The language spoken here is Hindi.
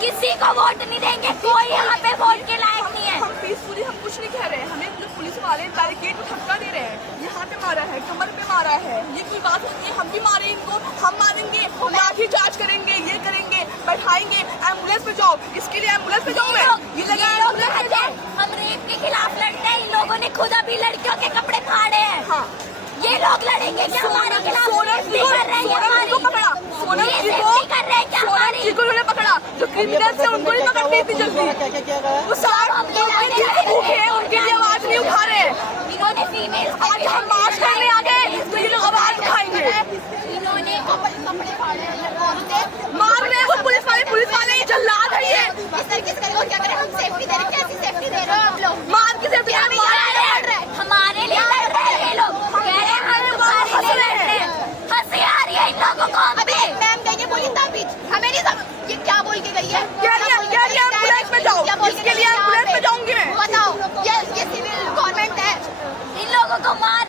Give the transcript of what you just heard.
किसी को वोट नहीं देंगे, कोई यहाँ पे वोट के लायक नहीं है। हम पीसफुली हम कुछ नहीं कह रहे हैं, हमें पुलिस वाले बैरिकेड में धक्का दे रहे हैं, यहाँ पे मारा है, कमर पे मारा है, ये कोई बात होती है? हम भी मारे इनको, हम मारेंगे, लाठी चार्ज करेंगे, ये करेंगे, बैठाएंगे, एम्बुलेंस पे जाओ, इसके लिए एम्बुलेंस पे जाओ मैं, ये लगा एम्बुलेंस पे जाओ। हम रेप के खिलाफ लड़ते हैं, इन लोगों ने खुद अभी लड़कियों के कपड़े फाड़े हैं। हाँ, ये लोग लड़ेंगे क्या हमारे खिलाफ? सोनम सेफ्टी कर रहे हैं हमारी, पकड़ा, सोनम ये जी सेफ्टी कर रहे हैं क्या हमारी? जी को उन्होंने पकड़ा, जो क्रिमिनल से उनको नहीं पकड़ते इतनी जल्दी। वो साथ उनके लिए आवाज नहीं उठा रहे। इन्होंने फीमेल आज हम मार्च करने आ गए